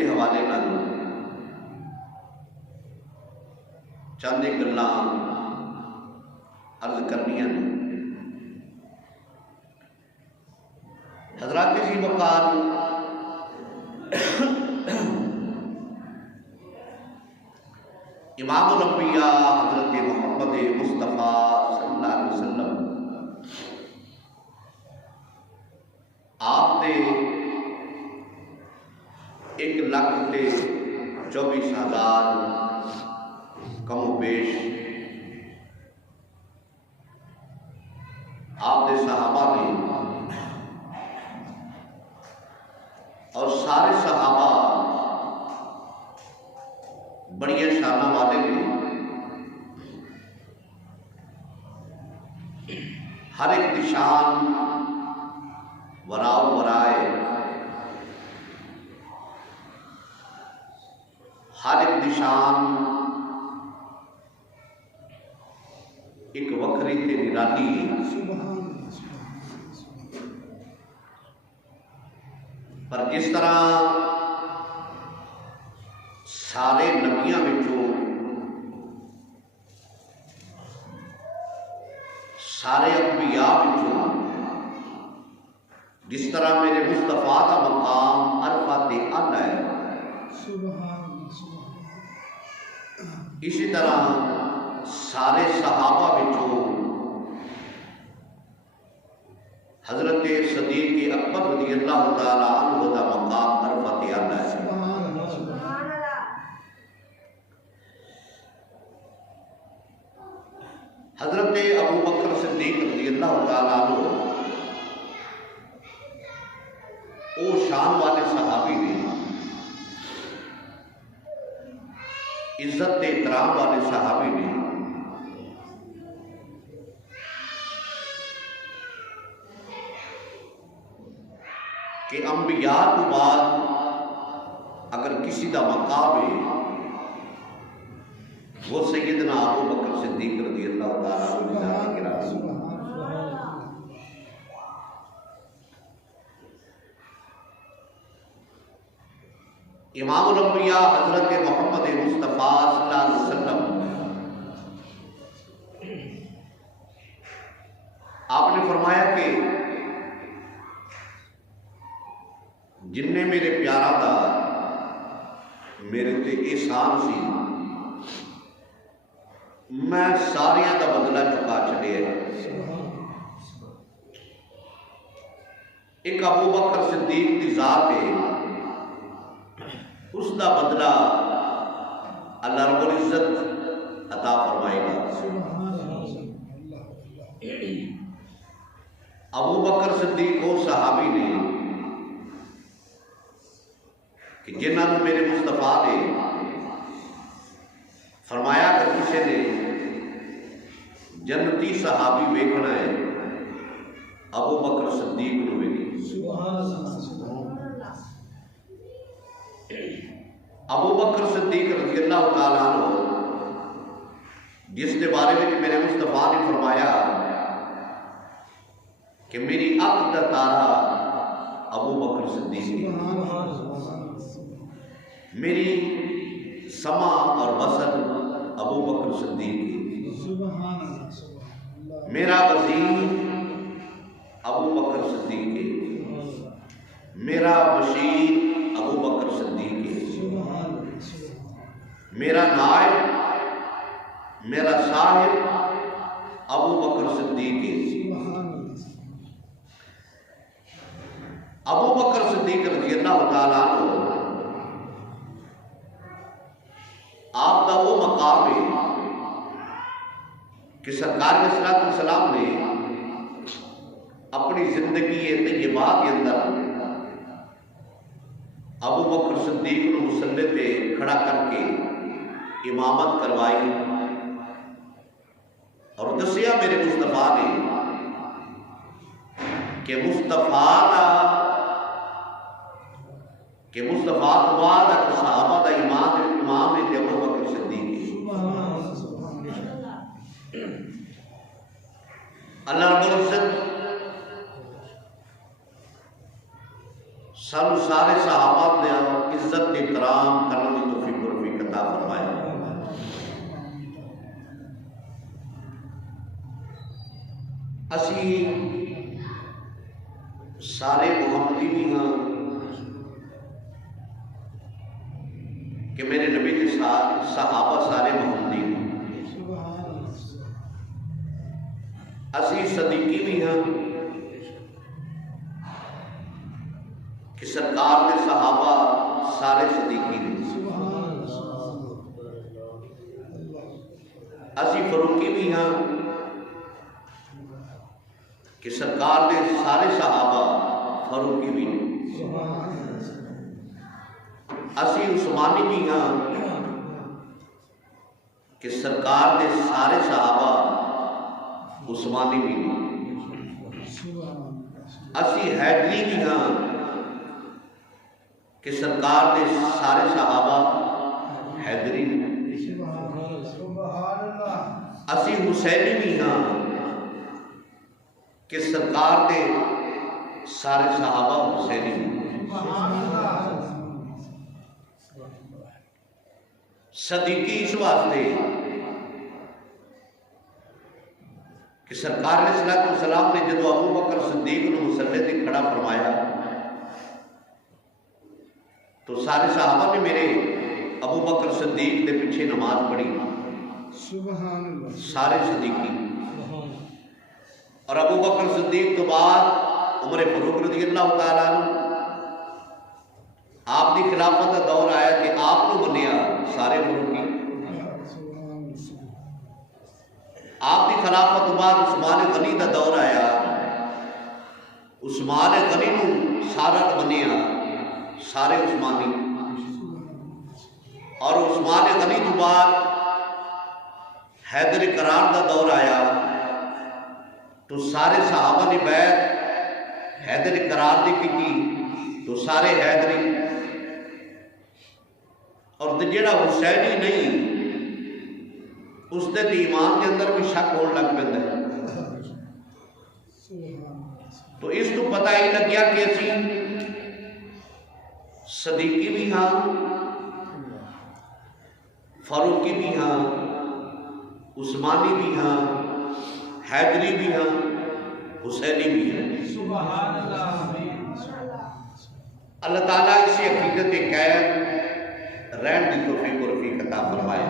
دے حوالے نال چند ایک گلاں عرض کرنیاں نے۔ حضرات ذی وقار امام الانبیاء حضرت محمد مصطفیٰ صلی اللہ علیہ وسلم آپ نے 1,24,000 کم و بیش آپ نے صحابہ نے، اور سارے صحابہ بڑی شانہ والے نے، ہر ایک نشان وراء ورائے، ہر ایک نشان ایک وکری تے نرالی ہے۔ پر جس طرح سارے نبیاں وچوں سارے انبیاء وچوں جس طرح میرے مصطفیٰ کا مقام عرفہ تے اعلیٰ ہے، اسی طرح سارے صحابہ وچوں حضرت صدیق اکبر رضی اللہ تعالی عنہ کا مقام عرفہ تے اعلیٰ ہے۔ حضرت ابو بکر صدیق رضی اللہ تعالی عنہ او شان والے صحابی نے، عزت تے احترام والے صحابی نے، کہ انبیاء کے بعد اگر کسی کا مقام ہے وہ سیدنا ابو بکر صدیق رضی اللہ تعالیٰ عنہ کے راضی۔ امام الانبیاء حضرت محمد مصطفیٰ صلی اللہ علیہ وسلم آپ نے فرمایا کہ جن نے میرے پیارا دا میرے تے احسان سی، میں ساریاں دا بدلہ چکا چلے ہے۔ ایک ابو بکر صدیق دی ذات ہے، اس دا بدلہ اللہ رب العزت عطا فرمائے گا۔ ابو بکر صدیق وہ صحابی نے کہ جنہاں نے میرے مصطفیٰ نے فرمایا کہ کسی نے جنتی صحابی ویکھنا ہے ابو بکر صدیق نو ویکھی۔ ابو بکر صدیق رضی اللہ تعالیٰ عنہ جس کے بارے میں میرے مصطفیٰ نے فرمایا کہ میری آنکھ کا تارا ابو بکر صدیق، میری سمع اور بصر ابو بکر صدیق، میرا وزیر ابو بکر صدیق، میرا بشیر ابو بکر صدیق، میرا نائب میرا صاحب ابو بکر صدیق۔ ابو بکر صدیق رضی اللہ تعالیٰ عنہ آپ کا وہ مقام ہے کہ سرکار صلی اللہ علیہ وسلم نے اپنی زندگی طیبہ کے اندر ابو بکر صدیق کو مصلی پہ کھڑا کر کے امامت کروائی، اور دسیا میرے مصطفیٰ نے کہ مصطفیٰ بعد صحابہ دا امام ہے ابو بکر صدیق۔ اللہ رب العزت سارے صحابہ نے عزت اسی سارے محمدی بھی ہاں کہ میرے نبی کے ساتھ صحابہ سارے محمدی ہیں. اسی صدیقی بھی ہاں کہ سرکار کے صحابہ سارے صدیقی ہیں. اسی فروقی بھی ہاں کہ سرکار کے سارے صحابہ فروقی بھی ہیں. اسی عثمانی بھی ہاں کہ سرکار کے سارے صحابہ عثمانی بھی ہیں. اسی حیدری بھی ہاں کہ سرکار کے سارے صحابہ حیدری بھی ہیں. اسی حسینی بھی ہاں کہ سرکار کے سارے صحابہ حسینی بھی ہیں. صدیقی اس واسطے کہ سرکار علیہ الصلوۃ والسلام نے جدو ابو بکر صدیق نے مسلح تے کھڑا فرمایا تو سارے صحابہ نے میرے ابو بکر صدیق کے پیچھے نماز پڑھی. سبحان اللہ. سارے صدیقی. اور ابو بکر صدیق تو بعد عمر فاروق رضی اللہ تعالیٰ عنہ آپ کی خلافت کا دور آیا کہ آپ کو بنیا سارے فروقی. آپ کی خلافت تو بعد عثمان غنی کا دور آیا. عثمان غنی نو سارا بنیا سارے عثمانی. اور عثمان غنی تو بعد حیدر کرار کا دور آیا تو سارے صحابہ نے بیعت حیدر کرار کی تو سارے حیدری. اور جڑا حسینی نہیں اس دے ایمان کے اندر بھی شک ہونے لگ پہ ہے. تو اس تو پتہ ہی لگیا کہ اسی صدیقی بھی ہاں فاروقی بھی ہاں عثمانی بھی ہاں حیدری بھی ہاں حسینی بھی ہیں. اللہ تعالیٰ اسی عقیدت قائم رہن کی توفیق و رفیق عطا فرمائے.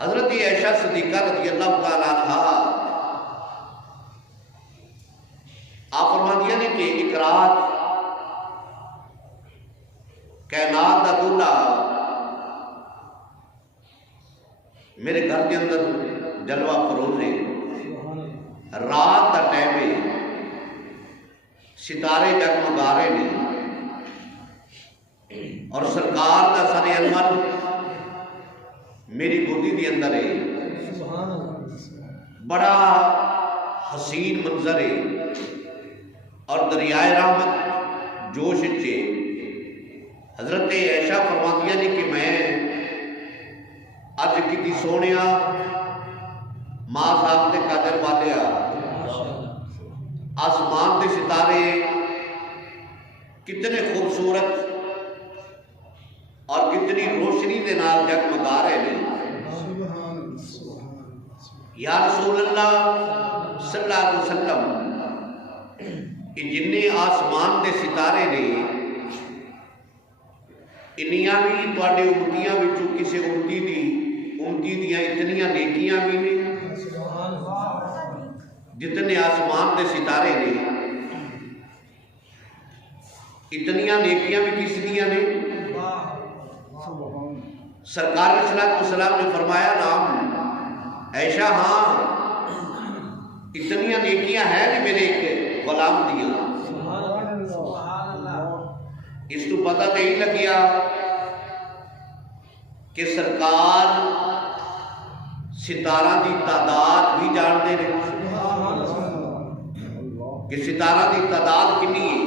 حضرت عائشہ صدیقہ رضی اللہ تعالیٰ عنہا آپ فرماندیاں نے کہ ایک رات کائنات کا دولہ میرے گھر کے اندر جلوہ فروز ہے. رات کا ٹائم ہے ستارے جگمگا رہے ہیں اور سرکار کا سر انور میری گودی کے اندر ہے. بڑا حسین منظر ہے اور دریائے رحمت جوش چے. حضرت عائشہ فرماندیاں نے کہ میں اج کتی سونیا ماں صاحب کے قدر والیا آسمان کے ستارے کتنے خوبصورت اور کتنی روشنی کے نال جگمگا رہے ہیں. یا رسول اللہ صلی اللہ علیہ وسلم کہ جننے آسمان کے ستارے نے انیاں بھی تواڈے امتیاں وچوں کسے امتی دیاں اتنیاں نیکیاں بھی نے جتنے آسمان کے ستارے نے اتنیاں نیکیاں بھی کس دیاں نے. سرکار علیہ الصلوۃ والسلام نے فرمایا نام عائشہ ہاں اتنیاں نیکیاں ہیں بھی میرے ایک غلام دیاں. اس تو پتہ تو ہی لگیا کہ سرکار ستارہ دی تعداد بھی جانتے ہیں کہ ستارہ دی تعداد کنی ہے.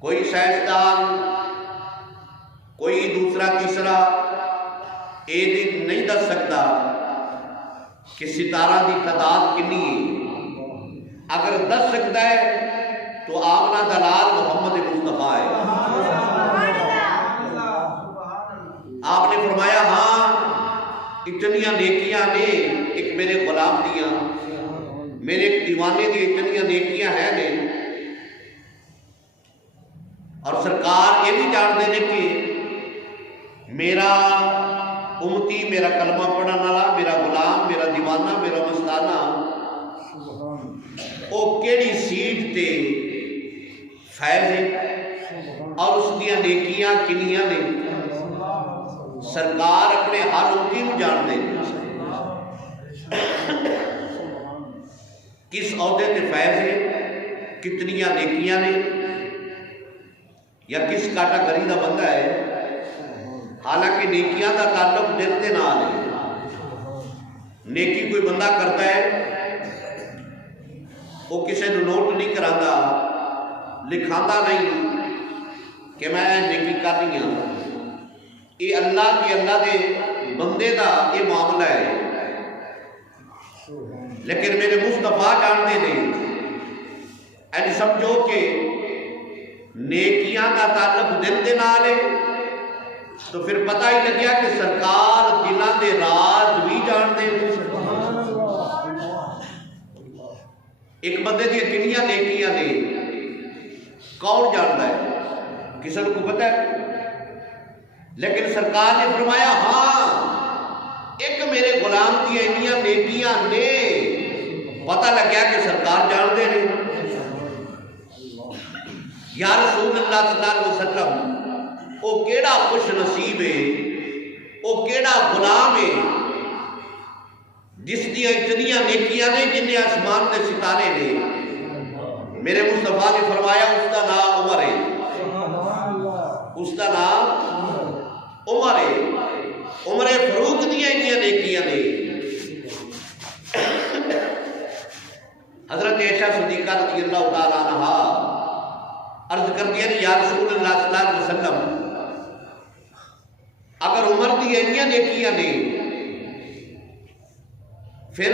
کوئی سائنسدان کوئی دوسرا تیسرا یہ دن نہیں دس سکتا کہ ستارہ دی تعداد کنی ہے. اگر دس سکتا ہے تو آمنہ دلال محمد مصطفیٰ ہے. آپ نے فرمایا ہاں اتنیاں نیکیاں نے ایک میرے غلام دیاں میرے ایک دیوانے دی اتنی نیکیاں ہیں نے اور سرکار یہ بھی جانتے ہیں کہ میرا امتی، میرا کلمہ پڑھنے والا، میرا غلام، میرا دیوانہ، میرا مستانہ وہ کیڑی سیٹ تے فیض ہے اور اس دیا نیکیاں کنیاں نے سرکار اپنے ہر امتی کو جان دے کس عہدے تے فیض ہے، کتنیاں نیکیاں نے، یا کس کیٹاگری دا بندہ ہے۔ حالانکہ نیکیاں دا تعلق دل دے نال ہے۔ نیکی کوئی بندہ کرتا ہے وہ کسی نے نوٹ نہیں کراتا، لکھاتا نہیں کہ میں نیکی کر رہی ہوں، یہ اللہ کی اللہ دے بندے دا یہ معاملہ ہے۔ لیکن میرے مصطفیٰ جانتے ہیں این سمجھو کہ نیکیاں کا تعلق دل دے نال ہے تو پھر پتہ ہی لگیا کہ سرکار دلاں دے راز بھی جانتے ہیں۔ ایک بندے دی کنیاں نیکیاں نے کون جانتا ہے؟ کسی کو پتہ ہے؟ لیکن سرکار نے فرمایا ہاں ایک میرے غلام دی انیاں نیکیاں نے پتہ لگیا کہ سرکار جانتے ہیں۔ یا رسول اللہ صلی اللہ علیہ وسلم وہ کیڑا خوش نصیب ہے، وہ کیڑا غلام ہے جس دیا اتنیاں نیکیاں نے جنہیں آسمان دے ستارے نے۔ میرے مصطفیٰ نے فرمایا اس کا نام عمر ہے، اس کا نام عمر ہے، عمر فاروق دیا اتنیاں نیکیاں نے۔ حضرت عائشہ صدیقہ رضی اللہ تعالیٰ عنہا عرض کر دیا یا رسول اللہ صلی اللہ علیہ وسلم اگر عمر دی انیاں نیکیاں نے پھر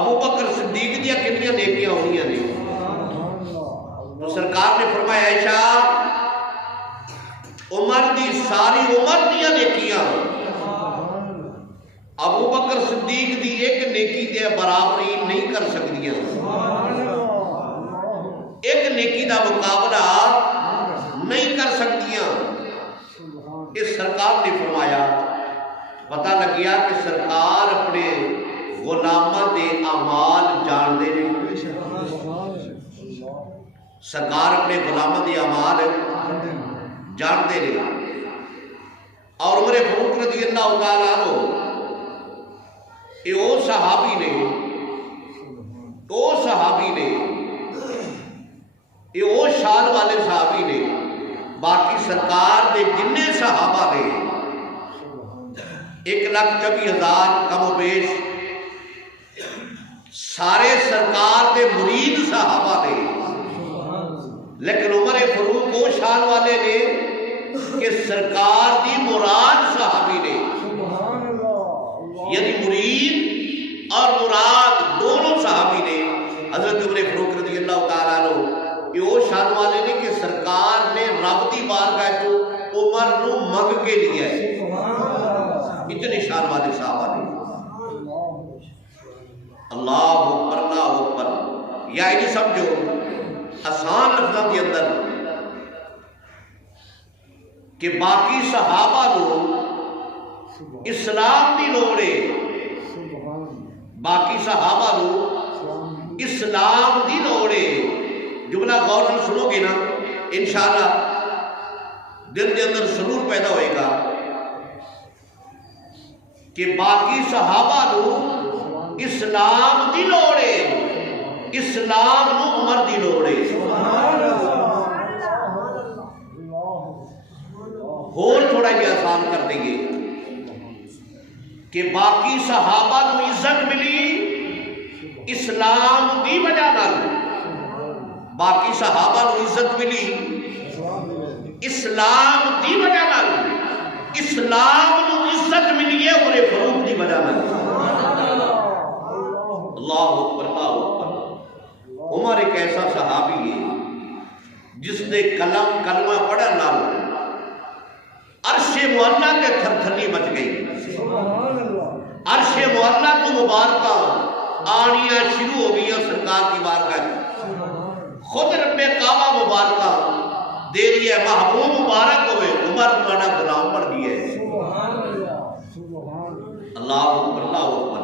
ابو بکر صدیق دیا کنیاں نیکیاں ہونیاں نے؟ تو سرکار نے فرمایا عائشہ عمر دی ساری عمر دیا نیکیاں ابو بکر صدیق دی ایک نیکی دے برابری نہیں کر سکدیاں، ایک نیکی دا مقابلہ نہیں کر سکتیاں۔ اس سرکار نے فرمایا پتہ لگیا کہ سرکار اپنے غلاماں دے اعمال جان دے رہے، سرکار اپنے غلاماں دے اعمال جان دے رہے۔ اور عمر فاروق رضی اللہ تعالیٰ عنہ یہ وہ صحابی نے یہ وہ شان والے صحابی نے، باقی سرکار دے جننے صحابہ نے 1,24,000 کم و بیش سارے سرکار دے مرید صحابہ نے، لیکن عمر فاروق وہ شان والے نے کہ سرکار دی مراد صحابی نے، یعنی مرید اور مراد دونوں صحابی نے۔ حضرت عمر فاروق رضی اللہ تعالیٰ عنہ یہ وہ شان والے نے کہ سرکار نے رب دی بارگاہ تو عمر نو منگ کے لیا ہے، اتنے شان والے صحابہ نے۔ اللہ اکبر اللہ اکبر۔ یا یہ سمجھو آسان لفظوں کے اندر کہ باقی صحابہ نو اسلام دی لوڑ ہے، باقی صحابہ نو اسلام دی لوڑ ہے۔ جملہ غور نال سنو گے نا انشاءاللہ دل کے اندر سرور پیدا ہوئے گا کہ باقی صحابہ نو اسلام دی لوڑ ہے، اسلام نو عمر دی لوڑ ہے۔ اور تھوڑا یہ آسان کر دیں گے کہ باقی صحابہ نو عزت ملی اسلام دی وجہ نال، باقی صحابہ نو عزت ملی اسلام دی وجہ نال، اسلام نو عزت ملی ہے عمر فاروق دی وجہ نال۔ اللہ اکبر اللہ اکبر۔ عمر ایک ایسا صحابی ہے جس نے کلمہ پڑھن نال عرش معلیٰ تے تھر تھری مچ گئی، عرش عرش معلا تو مبارکہ آنیاں شروع ہو گئی سرکار کی بارگاہ، خود رب کعبہ مبارکہ دے رہی ہے محبوب مبارک ہوئے عمر تمہارا غلام بن گئی ہے۔ اللہ اکبر اللہ اکبر۔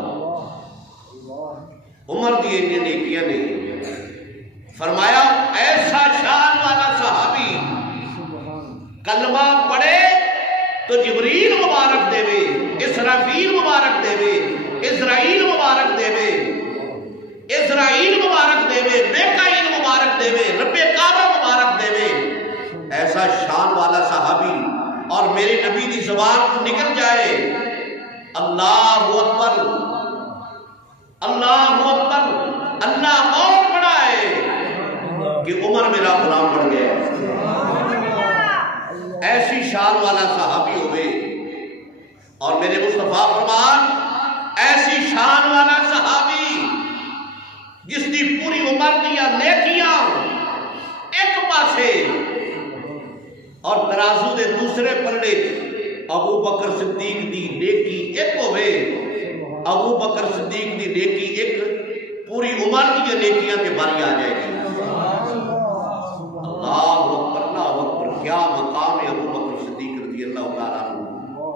عمر دی انہیں نیکیاں نے فرمایا ایسا شان والا صحابی کلمہ پڑھے تو جبریل مبارک دے وے، اسرافیل مبارک دے وے، اسرائیل مبارک دے وے، اسرائیل مبارک دے وے، میکائیل مبارک دے وے، رب کعبہ مبارک دے وے۔ ایسا شان والا صحابی اور میرے نبی دی زبان کو نکل جائے اللہ اکبر اللہ اکبر، اللہ اور بڑا ہے کہ عمر میرا غلام بن گیا۔ ایسی شان والا صحابی ہوئے اور میرے مصطفیٰ فرمان ایسی شان والا صحابی جس کی پوری عمر دیا نیکیاں ایک پاسے اور ترازو دے دوسرے پلڑے ابو بکر صدیق دی نیکی ایک ہوئے، ابو بکر صدیق دی نیکی ایک، پوری عمر کی نیکیاں کے باری آ جائے گی۔ اللہ اکبر اللہ اکبر، کیا مقام ہے ابو بکر صدیق رضی اللہ تعالیٰ عنہ،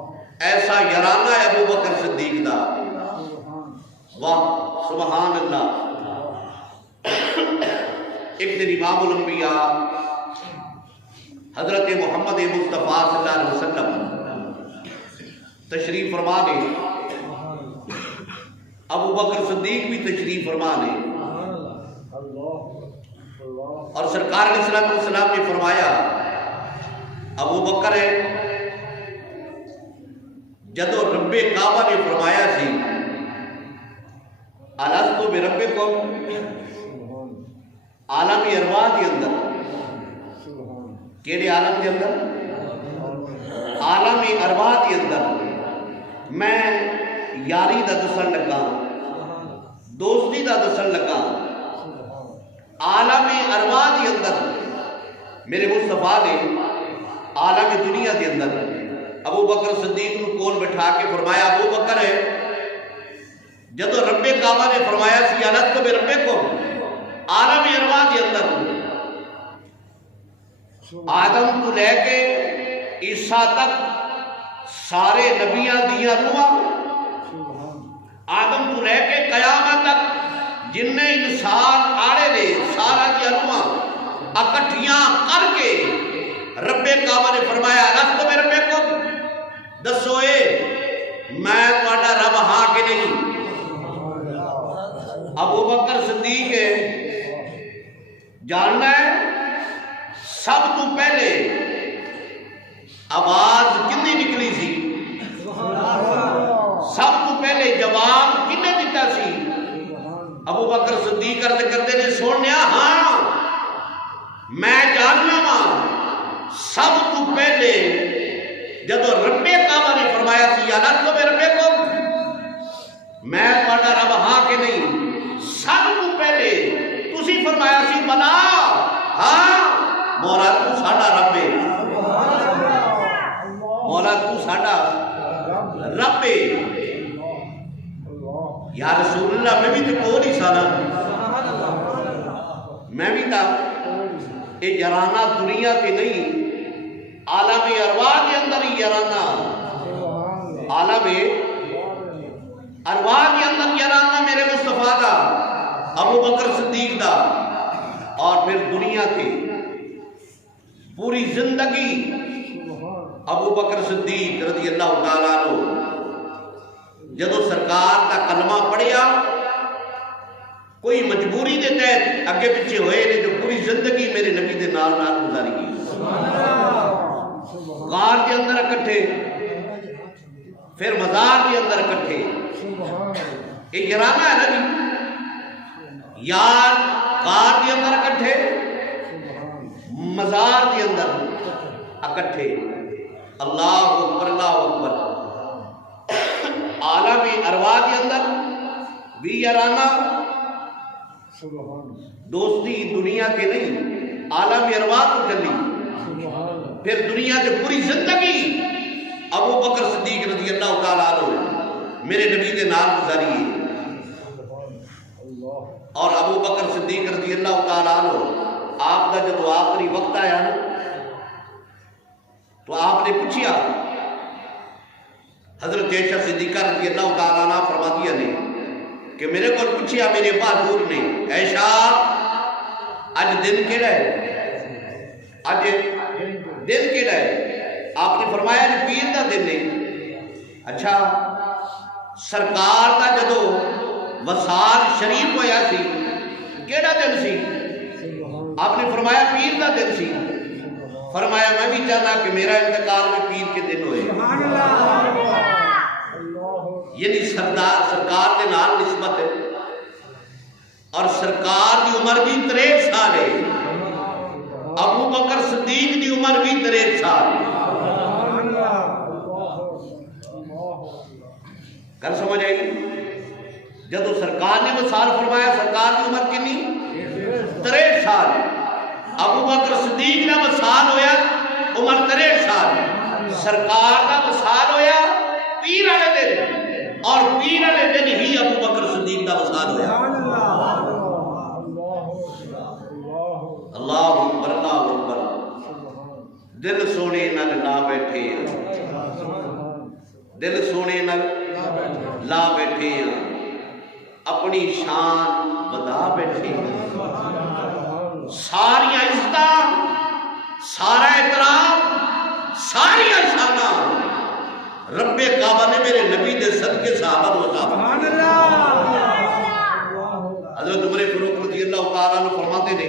ایسا یارانہ ہے ابو بکر صدیق دا، واہ سبحان اللہ۔ ایک دن امام الانبیاء حضرت محمد مصطفیٰ صلی اللہ علیہ وسلم تشریف فرما دے، ابو بکر صدیق بھی تشریف فرما دے، اور سرکار علیہ السلام نے فرمایا ابو بکر ہے جدو رب کعبہ نے فرمایا سی الستو بربکم، عالم ارواح کے اندر، کیڑے عالم کے اندر؟ عالم ارواح کے اندر میں یاری دا دسن لگا، دوستی دا دسن لگا، عالم ارواح کے اندر میرے مصطفیٰ نے عالم دنیا کے اندر ابو بکر صدیق کو کول بٹھا کے فرمایا ابو بکر ہے جدو رب کعبہ نے فرمایا سی الستو بربکم، عالم ارواح کے اندر آدم تو لے کے عیسیٰ تک سارے نبیاں دیا روحاں، آدم تو لے کے قیامت تک جن انسان آڑے لے سارا دیا روحاں اکٹھیاں کر کے رب کعبہ نے فرمایا الستو بربکم، دسو اے میں تہاڈا رب ہاں کہ نہیں؟ ابو بکر صدیق جاننا ہے سب تو پہلے آواز کتنی نکلی سی، سب تو پہلے جواب کنے دیتا سی؟ ابو بکر صدیق کرتے نے سنیا ہاں میں جاننا ہاں سب تو پہلے جدو رب کعبہ نے فرمایا سی الستو بربکم، میں تہاڈا رب ہاں کہ نہیں، سب تو پہلے تسی فرمایا سی بلا ہاں مولا تو ساڈا رب ہے، مولا تو ساڈا رب ہے۔ یا رسول اللہ میں بھی تو کوئی نہیں سانا، میں بھی تھا یہ یارانہ دنیا کے نہیں عالم ارواح کے اندر ہی یارانہ، عالم ارواح کے اندر یارانہ میرے مصطفیٰ دا ابو بکر صدیق دا، اور پھر دنیا کے پوری زندگی ابو بکر صدیق رضی اللہ تعالیٰ عنہ جدو سرکار کا کلمہ پڑھیا کوئی مجبوری دے تحت اگے پیچھے ہوئے نے جو پوری زندگی میرے نبی دے نال گزاری گئی، غار کے اندر اکٹھے پھر مزار کے اندر اکٹھے، ایک یارانہ ہے نا جی، یار غار کے اندر اکٹھے مزار کے اندر اکٹھے، اللہ اکبر اللہ اکبر۔ عالم ارواح کے اندر بھی یارانہ، دوستی دنیا کے نہیں عالم ارواح کو چلی، پھر دنیا کے پوری زندگی ابو بکر صدیق رضی اللہ تعالیٰ عنہ میرے نبی دے نال گزاری ہے۔ اور ابو بکر صدیق رضی اللہ تعالیٰ عنہ آپ کا جب آخری وقت آیا نا تو آپ نے پوچھیا، حضرت عائشہ صدیقہ رضی اللہ تعالیٰ عنہ فرما دیا نے کہ میرے کو پوچھیا میرے حضور نے، عائشہ اج دن کیڑا ہے، اج دن کیڑا ہے؟ آپ نے فرمایا کہ پیر دا دن ہے۔ اچھا، سرکار دا جدو وصال شریف ہویا سی کیڑا دن سی؟ آپ نے فرمایا پیر دا دن سی۔ فرمایا میں بھی چاہتا کہ میرا انتقال میں پیر کے دن ہوئے۔ یعنی سرکار دے نال نسبت ہے، اور سرکار دی عمر بھی 63 سال ہے، ابو بکر صدیق دی عمر بھی 63 سال ہے۔ کر سمجھ آئی؟ جدو سرکار نے وصال فرمایا سرکار کی عمر کنی 63 سال، ابو بکر صدیق کا وصال ہویا عمر 63 سال، سرکار کا وصال ہویا پیر والے دن، اور پیر والے دن ہی ابو بکر صدیق کا وصال ہویا۔ اللہ اکبر، اللہ اکبر۔ دل سونے نال لا بیٹھے ہیں، دل سونے نال لا بیٹھے ہیں، اپنی شان بدا بیٹھے ہیں، ساری عزت، سارا احترام، ساری شانہ رب کعبہ نے میرے نبی دے صدقے صحابہ کو عطا فرمایا۔ حضرت عمر فاروق رضی اللہ تعالیٰ عنہ فرماتے نے،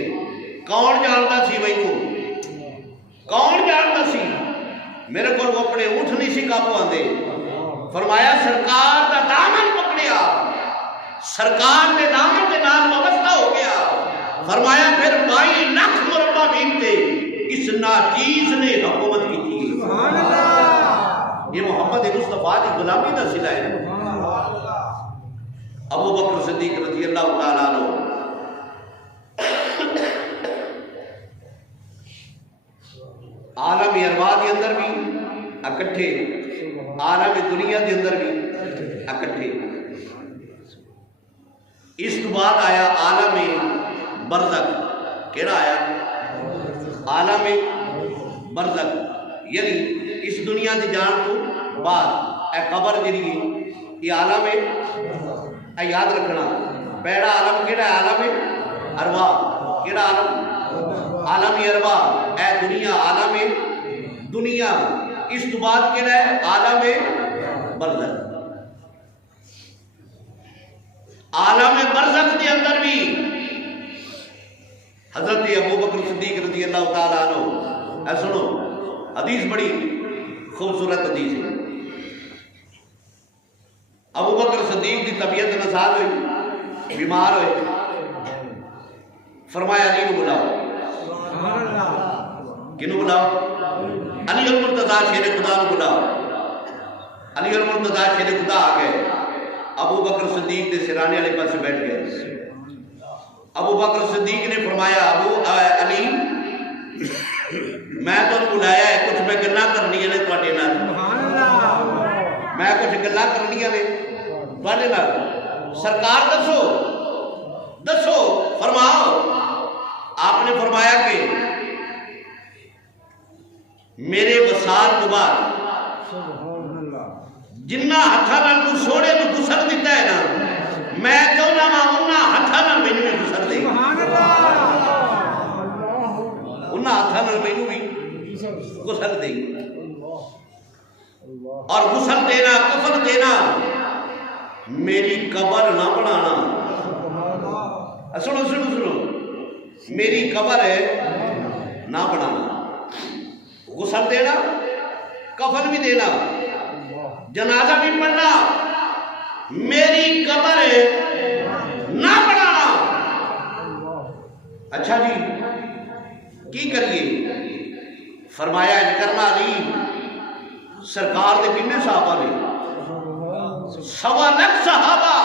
کون جانتا سی مینوں، کون جانتا سی میرے کو اپنے اونٹ نہیں سی قابو آندے۔ فرمایا سرکار دا دامن پکڑیا، سرکار نے دامن کے نال وابستہ ہو گیا۔ فرمایا پھر 22 لاکھ مربع میل پہ اس ناچیز نے حکومت کی تھی۔ یہ محمد مصطفیٰ کی غلامی کا صلہ ہے۔ ابو بکر صدیق رضی اللہ تعالیٰ عنہ عالم ارواح کے اندر بھی اکٹھے، عالم دنیا کے اندر بھی اکٹھے۔ اس کے بعد آیا عالم برزخ۔ کیڑا آیا؟ عالم برزخ، یعنی اس دنیا کی جان تو بعد اے قبر جڑی ہے یہ عالم ہے، اے یاد رکھنا۔ پہلا عالم کیڑا ہے؟ عالم ارواح۔ کیڑا عالم؟ عالم ارواح، اے دنیا عالم دنیا۔ اس تو بعد کیڑا ہے؟ عالم برزخ۔ عالم برزخ کے اندر بھی حضرت ابو بکر صدیق رضی اللہ تعالیٰ عنہ، اے سنو حدیث بڑی خوبصورت حدیث ہے۔ ابو بکر صدیق کی طبیعت نسال ہوئی، بیمار ہوئے، فرمایا علی کو بلاؤ۔ کنو بلاؤ؟ علی المرتضیٰ شیر خدا کو بلاؤ۔ علی المرتضیٰ شیر خدا آ گئے، ابو بکر صدیق کے سرانے والے پاس بیٹھ گئے۔ ابو بکر صدیق نے فرمایا ابو علی میں تو بلایا ہے، کچھ میں گلاں کرنی نے تواڈے نال، میں کچھ گلاں کرنی نے تواڈے نال۔ سرکار دسو دسو فرماؤ۔ آپ نے فرمایا کہ میرے وصال تو بعد جنہ ہتھاں نال تو سونے نو گسل دیتا ہے نا، میں چاہنا وا انہاں ہتھاں نال مینوں بھی گسل دے، انہاں ہتھاں نال مینوں بھی گسل دے۔ اور غسل دینا، کفن دینا، میری قبر نہ بنانا۔ سنو سنو سنو، میری قبر ہے نہ بنانا، غسل دینا، کفن بھی دینا، جنازہ بھی پڑھنا، میری قبر ہے نہ بنانا۔ اچھا جی کی کریے؟ فرمایا کرنا علی سرکار دے کنے صحابہ نے؟ 1.25 لاکھ صحابہ۔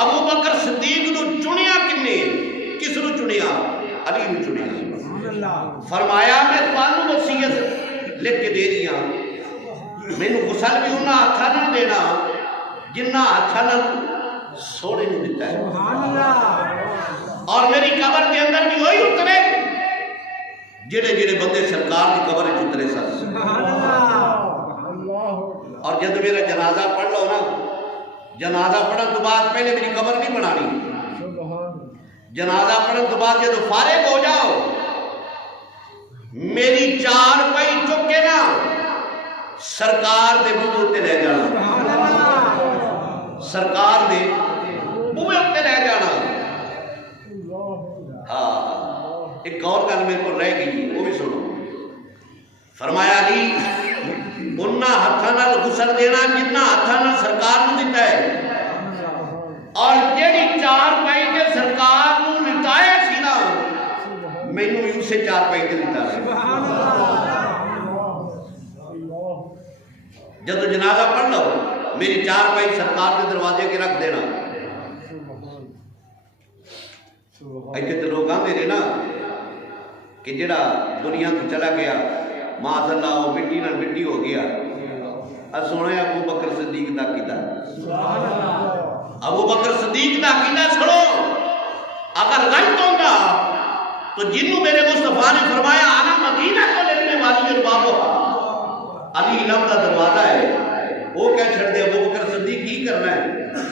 ابو بکر صدیق نو چنیا کنے؟ کس نو چنیا؟ علی نو چنیا۔ فرمایا میں تانوں وصیت لکھ کے دے دیا، مینوں غسل بھی انہاں ہتھاں نال دینا، جنہ ہاتھاں نال سونے نے دیتا ہے. سبحان اللہ. اور میری قبر کے اندر بھی وہی اترے جڑے جڑے بندے سرکار کی قبر وچ اترے سن. سبحان اللہ. اور جب میرا جنازہ پڑھ لو نا، جنازہ پڑھن تو بعد پہلے میری قبر نہیں بنانی. جنازہ پڑھن تو بعد جب فارغ ہو جاؤ میری چار پائی چک کے نا سرکار دے بوے تے لے جانا. سرکار دے بوے تے لے جانا. ہاں ایک اور گل میرے کو رہ گئی وہ بھی سنو. فرمایا علی انہاں ہاتھاں نال غسل دینا جنہ ہاتھاں نال سرکار نو دتا ہے، اور جیڑی چار پائی تے سرکار نو لٹایا سی نا مینوں بھی اسے چار پائی تے لٹا سی. جب جنازہ پڑھ لو میری چار پائی سرکار کے دروازے کے رکھ دینا. ایتھے تے لوگ آندے نے نا کہ جڑا دنیا تو چلا گیا معاذ اللہ وہ مٹی نال مٹی ہو گیا. سونے ابو بکر صدیق دا کیتا. ابو بکر صدیق دا کیتا سنو. اگر غلط ہوگا تو جنوں میرے مصطفیٰ نے فرمایا انا مدینہ کو لینے والی البابو علی علم دا دروازہ ہے وہ کہہ چھڑ دے ابو بکر صدیق کی کرنا ہے.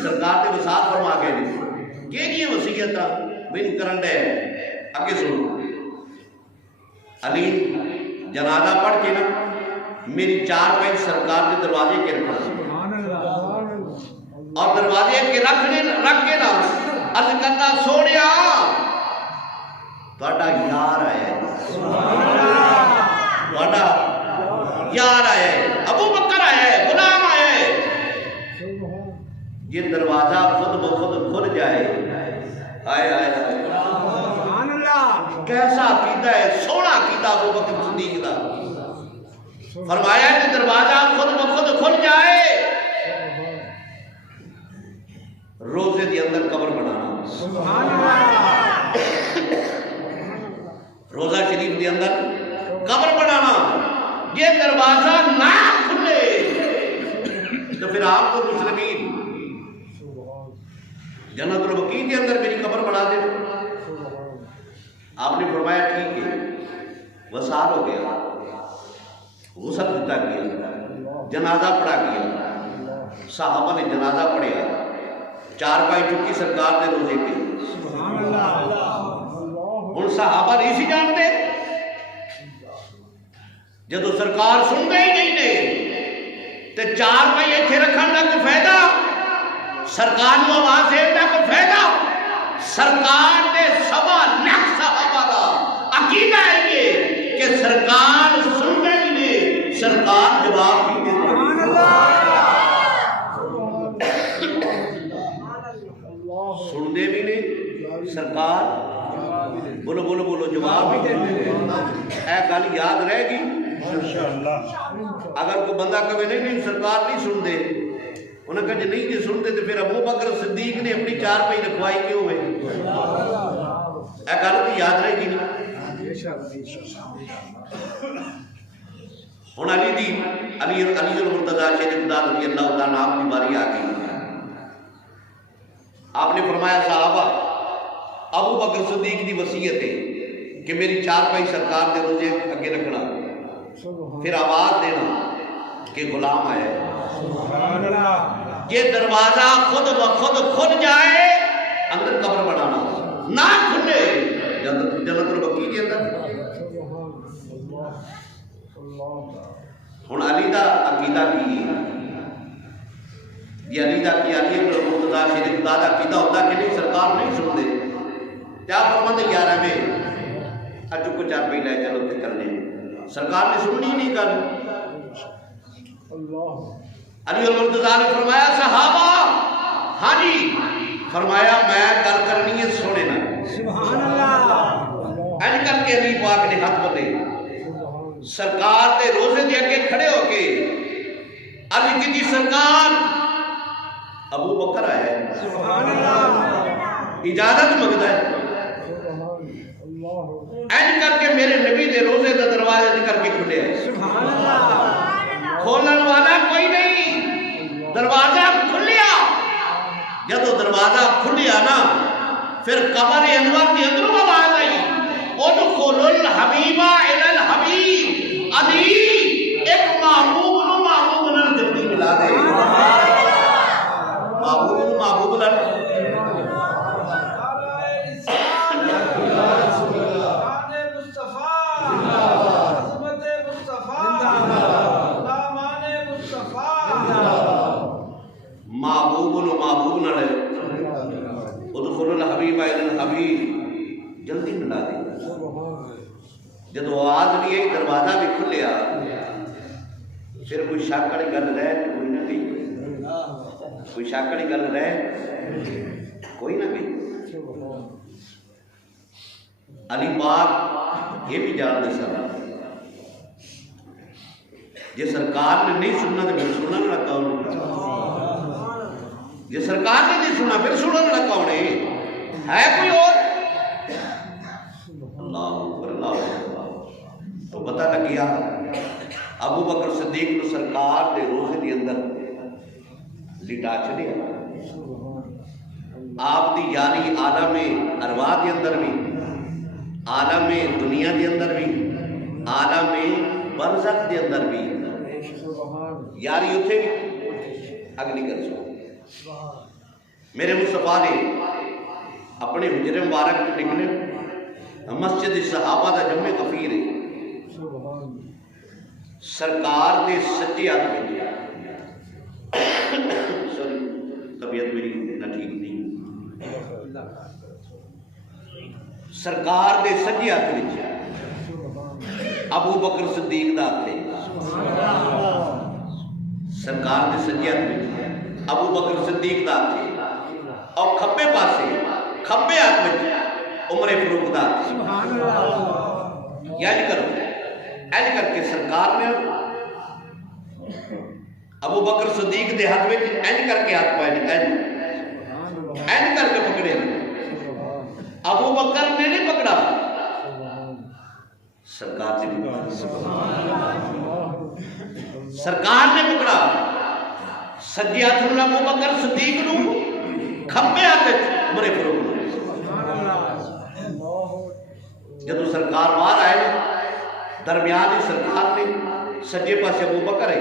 سرکار نے وصیت فرما کے دی کہ یہ وصیت مینوں کرن دے. اگے سنو. علی جنازہ پڑھ کے نا میری چار پائی سرکار کے دروازے کے رکھنا اور دروازے کے رکھ کے نا عرض کرنا سونیا تہاڈا یار آیا ہے. تہاڈا یار آیا ہے، ابو بکر آیا ہے، غلام آیا ہے. یہ دروازہ خود بخود کھل جائے. آئے آئے سبحان اللہ. کیسا عقیدہ ہے، سونا عقیدہ ابو بکر صدیق دا. فرمایا کہ دروازہ خود بخود کھل جائے روزے دی اندر قبر بنانا. سبحان اللہ. روزہ شریف دی اندر قبر بنانا. یہ دروازہ نہ کھلے تو پھر آپ کو مسلمین جنت البقیع کے اندر میری قبر بنا دے. آپ نے فرمایا ٹھیک ہے. وصال ہو گیا، غسل دیتا گیا، جنازہ پڑھا گیا. صحابہ نے جنازہ پڑھیا، چار پائی چکی سرکار نے روزے کے. سبحان اللہ. ہن صحابہ نہیں سی جانتے. جدو سرکار سنتے ہی نہیں نے تے چار پائی ایتھے رکھن دا کوئی فائدہ، سرکار نو آواز دین دا کوئی فائدہ. سرکار نے سوا لاکھ صحابہ دا عقیدہ ہے یہ کہ سرکار سنتے ہی نہیں، سرکار جواب بھی دیتے. سبحان اللہ. سنتے بھی نہیں، سرکار بولو بولو بولو جواب بھی دیتے. اے گل یاد رہے گی. اگر کوئی بندہ کہے نہیں سرکار نہیں سنتے، انہوں نے کہا جی نہیں جی سنتے تو پھر ابو بکر صدیق نے اپنی چار پائی رکھوائی کیوں ہوئے؟ اے گل تو یاد رہے گی نہیں. ہن علی المرتضیٰ شیر خدا رضی اللہ تعالیٰ عنہ کی باری آ گئی. آپ نے فرمایا صحابہ ابو بکر صدیق کی وصیت ہے کہ میری چار پائی سرکار دے روزے اگے رکھنا، پھر آواز دینا کہ غلام آیا ہے. یہ دروازہ خود بخود کھل جائے اندر قبر بنانا نہ کھلے جنت البقیع کے اندر. ہن علی دا عقیدہ کی یہ علی دا کی علی المرتضیٰ شیر خدا دا عقیدہ ہوتا کہ نہیں سرکار نہیں سنتے. کیا فرماتے 11 میں چکو چار پہ لے چلو تے کرنے سرکار نے سننی نہیں کر. علی المرتضیٰ نے فرمایا صحابہ ہاں جی. فرمایا میں گل کرنی ہے سونے نا. سبحان اللہ. این کر کے علی پاک نے ہاتھ بنے سرکار دے روزے دے اگے کھڑے ہو کے علی کی سرکار ابو بکر آیا ہے. سبحان اللہ. اجازت مانگتا ہے. این کر کے میرے نبی دے روزے دا دروازے کر کے کھلے ہیں. سبحان اللہ. کھولن والا کوئی نہیں، دروازہ کھلیا. جدو دروازہ کھلیا نا پھر قبر انور دی اندروں آواز آئی ادخلوا الحبیب الی الحبیب علی ایک محبوب نو محبوب نال جلدی ملا دے محبوب نو محبوب نال محبوب نو محبوب نال ادخلوا الحبیب الی الحبیب جلدی ملا دے جدو آواز بھی آئی دروازہ بھی کھلیا پھر کوئی شک والی گل رہ کوئی نہ گئی کوئی شک والی گل رہ کوئی نہ گئی علی پاک یہ بھی جانتے سن جی سرکار نے نہیں سننا تو پھر سننا نہ کون جی سرکار نے نہیں سننا پھر سننا نہ کون ہے کوئی اور تو پتہ لگیا ابو بکر صدیق نے سرکار دے روزے دے اندر لٹا چلیا آپ دی یاری عالم ارواح دے اندر بھی عالم دنیا دے اندر بھی عالم برزخ دے اندر بھی یاری اتھے بھی اگلی کر سو میرے مصطفیٰ نے اپنے حجرے مبارک نکلے مسجد صحابہ دا جمع غفیر ہے سرکار نے سچے ہاتھ میں سوری طبیعت میری نہ ٹھیک نہیں سرکار نے سچے ہاتھ میں ابو بکر صدیق دا ہاتھ ہے سرکار نے سچے ہاتھ میں ابو بکر صدیق دا ہاتھ ہے اور کھبے پاسے کھبے ہاتھ میں عمر فاروق دا یاد کرو ایج کر کے سرکار نے ابو بکر صدیق دے ہاتھ میں ایج کر کے ہاتھ پائے ایج کر کے پکڑے ابو بکر نے نہیں پکڑا سرکار نے سرکار نے پکڑا سجے ہاتھ میں ابو بکر صدیق نو کھبے ہاتھ عمر فاروق نو جدو سرکار باہر آئے درمیان ہی سرکار نے سجے پاسے ابو بکر ہے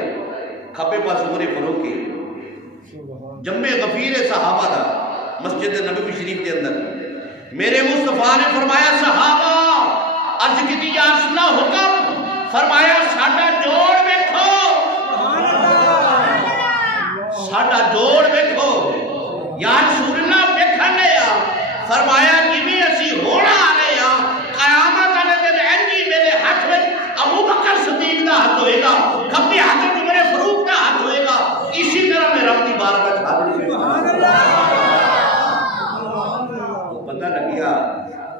کھبے پاسے عمر فاروق ہے جمع غفیر صحابہ دا مسجد نبوی شریف کے اندر میرے مصطفیٰ نے فرمایا صحابہ عرض کی یا رسول اللہ حکم فرمایا ساڈا جوڑ دیکھو ساڈا جوڑ دیکھو یا رسول اللہ دیکھن لیا فرمایا جویں اسی ہونا آ رہے ہاں قیامت والے دن اینجی میرے ہاتھ میں ابو بکر صدیق دا ہاتھ ہوئے گا کبھی ہاتھ میں میرے فاروق دا ہاتھ ہوئے گا اسی طرح میں رب دی بارگاہ میں حاضر تو پتہ لگیا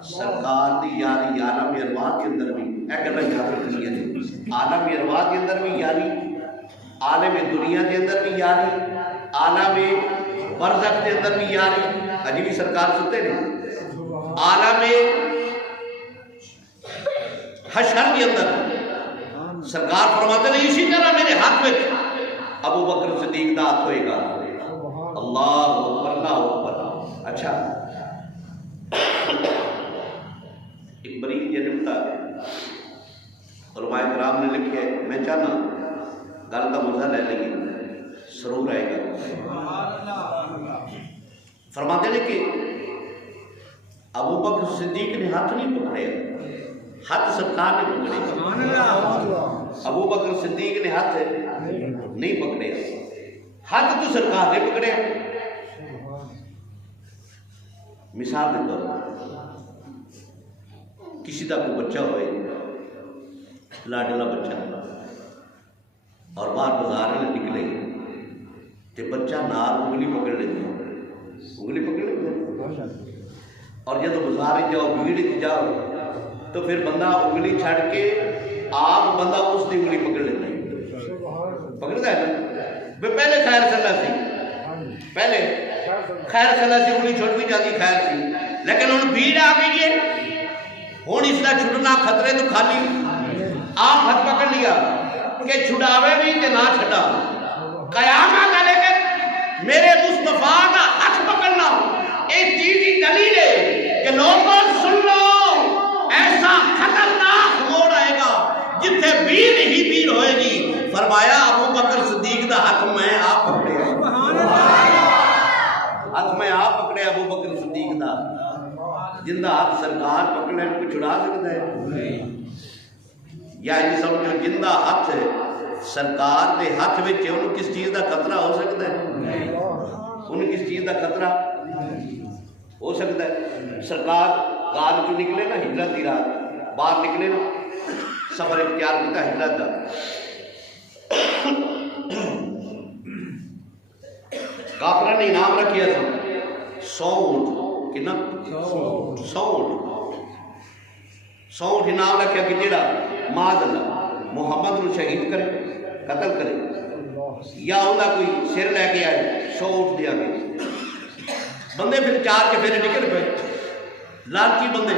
سرکار دی یاری عالم ارواح کے اندر بھی اے گلا یاد رکھنی ہے عالم ارواح کے اندر بھی یاری عالم دنیا کے اندر بھی یاری عالم برزخ کے اندر بھی یاری اجی بھی سرکار سنتے نہیں عالم حشر کے اندر سرکار فرماتے ہیں اسی طرح میرے ہاتھ میں ابو بکر صدیق دا ہاتھ ہوئے گا اللہ اکبر اچھا ایک بڑی یہ نکتہ علماء کرام نے لکھے میں چاہنا گل کا مزہ لے لیں گے سرور آئے گا فرماتے ہیں کہ ابو بکر صدیق نے ہاتھ نہیں پکڑے ہاتھ سرکار نے پکڑے ابو بکر صدیق نے ہاتھ نہیں پکڑے ہاتھ تو سرکار نے پکڑے مثال دے طور کسی کا کوئی بچہ ہوئے لاڈلا بچہ اور باہر بازار میں نکلے تو بچہ نال انگلی پکڑ لیتے انگلی پکڑ لیتے اور جب بازار جاؤ بھیڑ جاؤ تو پھر بندہ انگلی چھڑ کے آپ بندہ اس کی انگلی پکڑ لیتا ہے پکڑتا ہے نا پہلے خیر صلی اللہ سی پہلے خیر صلی اللہ سی انگلی چھوڑ بھی جاتی خیر سی لیکن ہوں بھیڑ آ گئی ہے ہوں اس کا چھٹنا خطرے تو خالی آپ ہاتھ پکڑ لیا کہ چھڑاوے بھی کہ نہ چھٹا قیامت والے کے میرے مصطفیٰ کا ہاتھ پکڑ پیر ہی پیر ہوئے گی. فرمایا ابو بکر صدیق دا ہاتھ میں آپ پکڑے, سبحان اللہ. ہاتھ میں آپ پکڑے ابو بکر صدیق دا. جندہ ہاتھ سرکار پکڑے کو چھڑا سکتا ہے یا یہ سمجھو جندہ ہاتھ سرکار دے ہاتھ وچ انہوں کس چیز دا خطرہ ہو سکتا ہے؟ انہوں کس چیز دا خطرہ ہو سکتا ہے؟ سرکار کار چو نکلے نا ہجرت دی رات, باہر نکلے نا سفر اختیار کیتا ہجرت دا, کافرہ نے انعام رکھیا تھا 100 اونٹ. کنا 100 اونٹ انعام رکھیا کہ جیڑا معاذ اللہ محمد نو شہید کرے, قتل کرے یا انہاں کوئی سر لے کے آئے 100 اونٹ دیا گئے. بندے پھر 4 کے پھر نکل پے, لالچی بندے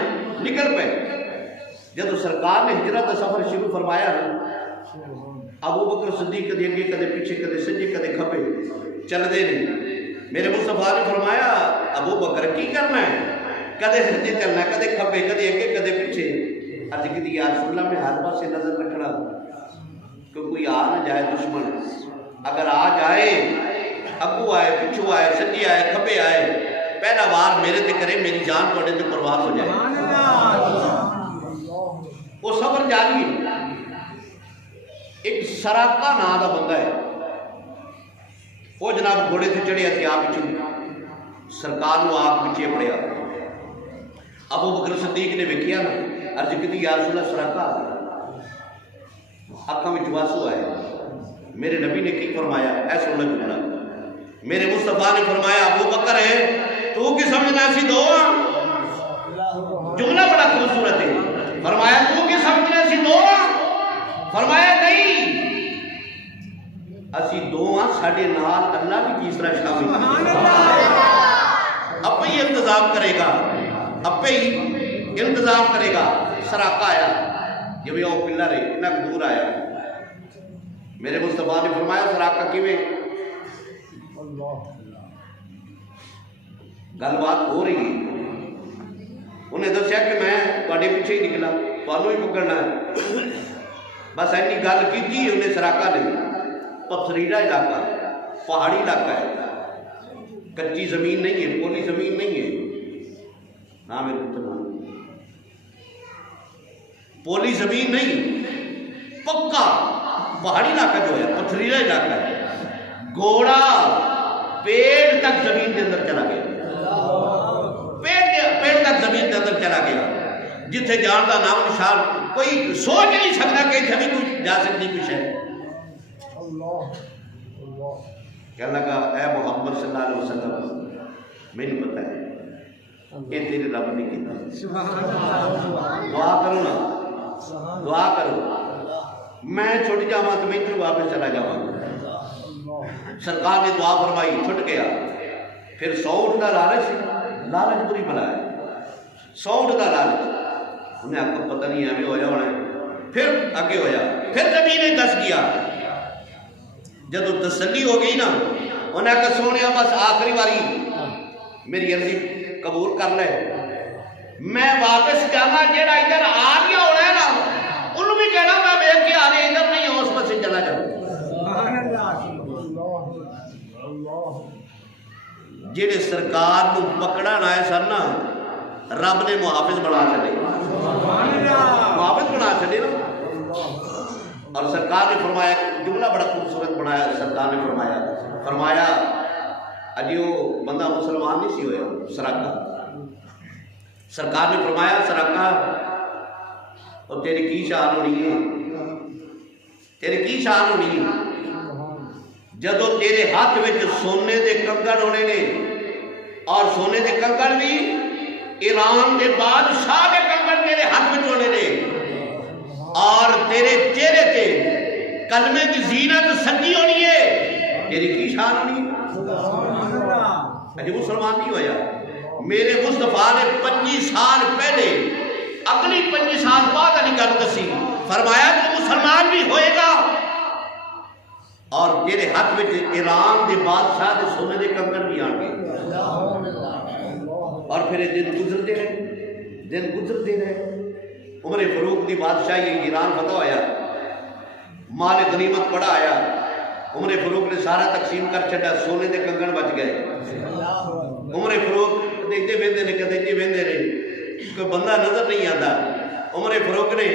نکل پے. جب سرکار نے ہجرت کا سفر شروع فرمایا ابو بکر صدیق کدے اگے کدے پیچھے کدے سجے کدے کھبے چل دے نہیں. میرے مصطفیٰ نے فرمایا ابو بکر کی کرنا ہے؟ کدے سجے چلنا ہے, کدے کھبے, کدے اگے کدے پیچھے. عرض کی یا رسول اللہ میں ہر پاس سے نظر رکھنا کہ کوئی آ نہ جائے دشمن. اگر آ جائے اگو آئے پچھو آئے سجے آئے کھبے آئے پہلا وار میرے تے کرے, میری جان پڑے تے پرواز ہو جائے. وہ سفر جاری ہے. ایک سراقہ نا دا بندہ ہے, وہ جناب گھوڑے سے چڑھے تھے آپ پچھو سرکار نو آپ پیچھے پڑیا. ابو بکر صدیق نے ویکھیا نا, عرض کی یا رسول اللہ سراقہ اکھاں وچ آنسو آئے. میرے نبی نے کی فرمایا اے سن لو جملہ, میرے مصطفیٰ نے فرمایا ابو بکر ہے تو کی سمجھنا سی دو, جملہ بڑا خوبصورت ہے. فرمایا تو کی سمجھنا سی دو, فرمایا نہیں اسی دو ہاں ساڈے نال اللہ بھی تیسرا شامل اپے ہی انتظام کرے گا, اپے ہی انتظام کرے گا. سراقہ آیا جب وہ پلر ہے اتنا دور آیا. میرے مصطفیٰ نے فرمایا سراقہ کیویں گل بات ہو رہی ہے. انہیں دسیا کہ میں تواڈے پیچھے ہی نکلا, تانوں ہی پکڑنا ہے. بس اینی گل کی انہیں سراقہ نے. پتھریلا علاقہ, پہاڑی علاقہ ہے, کچی زمین نہیں ہے, پولی زمین نہیں ہے. ہاں میرے پتر پولی زمین نہیں, پکا پہاڑی علاقہ جو ہے پتھریلا علاقہ ہے. گھوڑا پیڑ تک زمین کے اندر چلا گیا, پیڑ تک زمین کے اندر چلا گیا. جتھے جان کا نام نشان کوئی سوچ نہیں سکتا کہ اتنے بھی کوئی جا سکتی کچھ ہے. کہنے لگا اے محمد صلی اللہ علیہ وسلم میں نہیں پتا ہے یہ تیرے رب نے کیتا. دعا کرو نا, دعا کرو میں چھٹ جاواں تو میں ادھر واپس چلا جاواں. سرکار نے دعا فرمائی, چھٹ گیا. پھر 100 اونٹ کا لالچ بری بلا ہے. 100 اونٹ کا لالچ, انہیں آپ کو پتہ نہیں ہے ہمیں ہویا ہونا ہے. پھر آگے ہویا, پھر نبی نے دس کیا. جب تسلی ہو گئی نا, انہیں کہا سونے بس آخری باری میری عرضی قبول کر لے, میں واپس جانا. جیڑا ادھر آ گیا ہونا ہے نا انہوں بھی کہنا میں ویکھ کے آ رہے ادھر نہیں ہو, اس پاس سے چلا جاؤ. جیڑے سرکار کو پکڑا نہ ہے سر نا, رب نے محافظ بنا چلے, محافظ بنا چلے نا. اور سرکار نے فرمایا, جملہ بڑا خوبصورت بنایا. سرکار نے فرمایا اجی وہ بندہ مسلمان نہیں سی ہویا سراقہ. سرکار نے فرمایا سراقہ اور تیری کی شان ہونی ہے, تیری کی شان ہونی ہے جدو تیرے ہاتھ وچ سونے دے کنگن ہونے نے, اور سونے دے کنگن بھی ایران دے بادشاہ دے کنگن تیرے ہاتھ وچ ہونے نے, اور تیرے چہرے تے کلمے کی زینت سجی ہونی ہے. تیری کی شان ہونی ہے. اجی مسلمان نہیں ہویا. میرے مصطفیٰ نے 25 سال پہلے اگلی 25 سال بعد علی گل دسی. فرمایا تو مسلمان بھی ہوئے گا اور تیرے ہاتھ میں ایران دے بادشاہ دے سونے دے کنگن بھی آن گے. اور پھر دن گزرتے رہے, دن گزرتے رہے. عمر فاروق دی بادشاہی ایران فتح ہویا. مال غنیمت بڑا آیا، عمر فاروق نے سارا تقسیم کر چھڈا، سونے دے کنگن بچ گئے۔ عمر فاروق کدے ویندے نے کدے ویندے نے، کوئی بندہ نظر نہیں آتا۔ عمر فاروق نے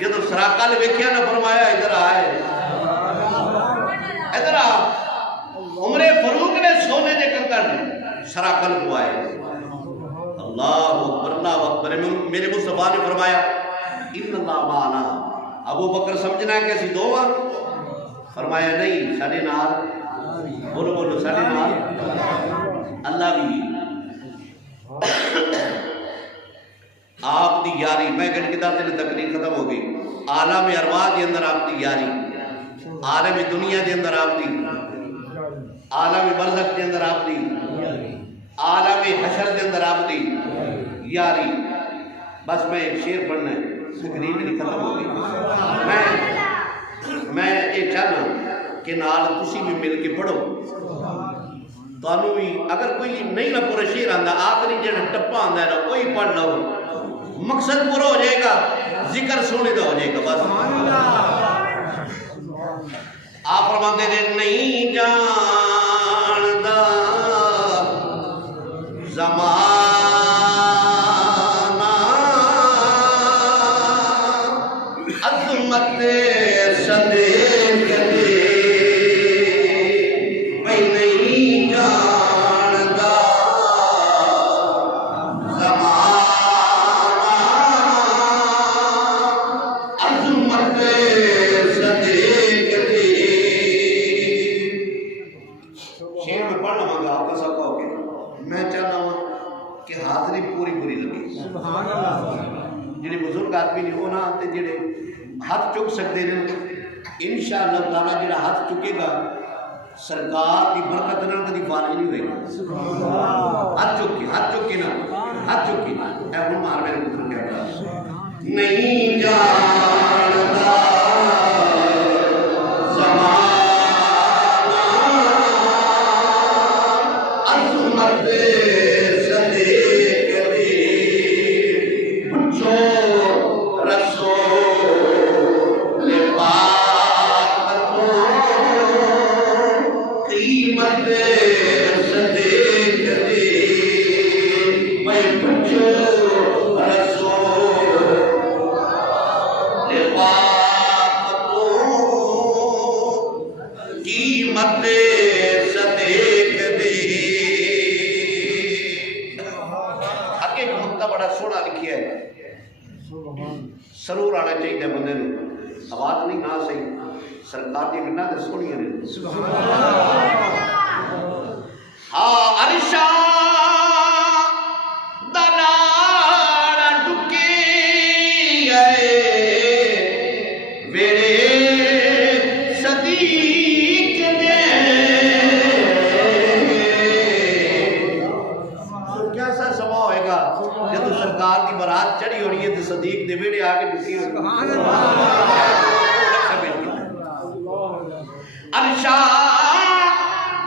جدو سراقہ نے ویکھیا نہ فرمایا ادھر آئے، ادھر آ۔ عمر فاروق نے سونے دے کنگن سراقہ کو آئے۔ اللہ اکبر اللہ اکبر۔ میرے مصطفیٰ نے فرمایا ان اللہ معنا، ابو بکر سمجھنا ہے کہ اسی دو ہاں؟ فرمایا نہیں، ساڈے نال، بولو بولو ساڈے نال اللہ بھی۔ آپ دی یاری، میں گھٹ کے دس دن تقریر ختم ہو گئی۔ عالم ارواح دے اندر آپ دی یاری، عالم دنیا دے اندر آپ دی، عالم برزخ دے اندر آپ دی، عالم حشر دے اندر آپ دی یاری۔ بس میں ایک شعر پڑھنا ہے، تقریر میری ختم ہو گئی۔ میں یہ چاہنا کہ نال تسی بھی مل کے پڑھو، تانوں بھی اگر کوئی نہیں نہ پورا شعر آندا، آخری جڑا ٹپا آندا ہے نا کوئی پڑھ لو، مقصد پورا ہو جائے گا، ذکر سونے دا ہو جائے گا۔ بس آپ فرماتے نے نہیں جاندا زمانہ عظمت صدیق دی، میں نہیں جاندا زمانہ عظمت صدیق دی۔ شعر میں پڑھنا مانگا آپ کا سکا ہو کے، میں چاہتا ہوں کہ حاضری پوری پوری لگی۔ سبحان اللہ۔ جڑے بزرگ آدمی نے وہ نہ آتے، جڑے ہاتھ چک سکتے ہیں، انشاءاللہ تعالیٰ جڑا ہاتھ چکے گا سرکار کی برکت نہ کدی فارغ نہیں ہوئے گا۔ ہاتھ چک کے نا، ہاتھ چک کے اے ہن مار میرے پتر کیا کہا نہیں جاندا زمانہ عظمت صدیق دی، پوچھو سرور آنا چاہیے بندے نو، آواز نہیں نہ صحیح، سرکار دی گناہ تے سونیاں نے۔ ہاں عرشا دا ناڑا ڈکی ویرے صدیق نے، کیسا سما ہوئے گا جب سرکار کی برات چڑھی ہونی ہے تو صدیق دے ویڑے آ کے ڈکی ہوئی۔ عرشا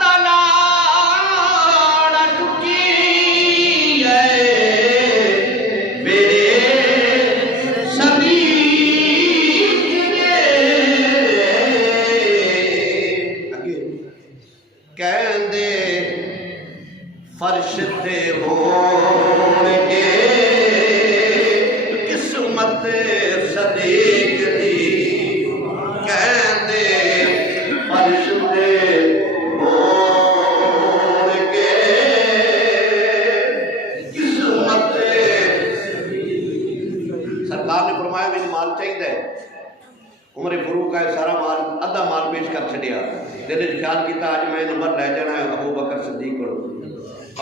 دا ناڑا ڈکی ویرے صدیق نے، کہندے فرش تے ہون گے قسمت صدیق دی، کہندے فرش تے ہون گے قسمت۔ سرکار نے فرمایا مجھے مال چاہیے، عمر فاروق کا سارا مال ادھا مال پیش کر چھڑیا، دل وچ خیال کیتا اج میں نمبر لے جانا ہے ابو بکر صدیق کو۔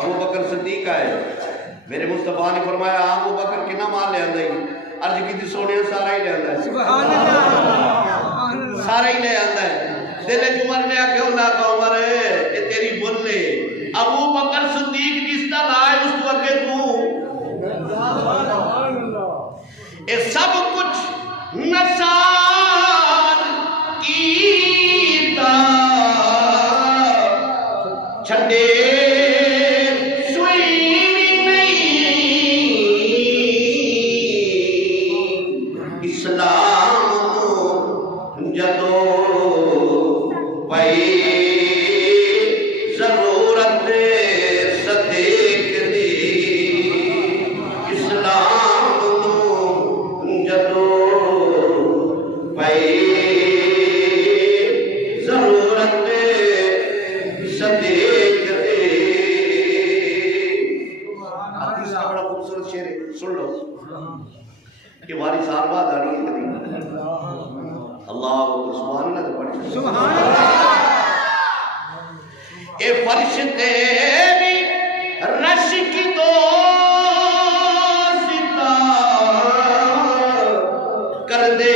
ابو بکر صدیق آئے، میرے مصطفیٰ نے فرمایا ابو بکر کنا مال لے آندا ہے؟ عرض کی سونے سارا ہی لے آندا ہے۔ سبحان اللہ، سارا ہی لے آندا ہے۔ دل وچ عمر نے آکھیا اللہ کا عمر اے تیری بول لے، ابو بکر صدیق جس دا لائے اس تو اگے تو اے سب کچھ نثار کیتا چھڈے اسلام جدو کہ ہماری سال بعد آ رہی ہے کبھی اللہ سبحان اللہ تو پڑھ سبحان اللہ اے فرشتے بھی رش کی دو کر دے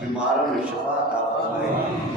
بیماروں میں شفا عطا فرمائے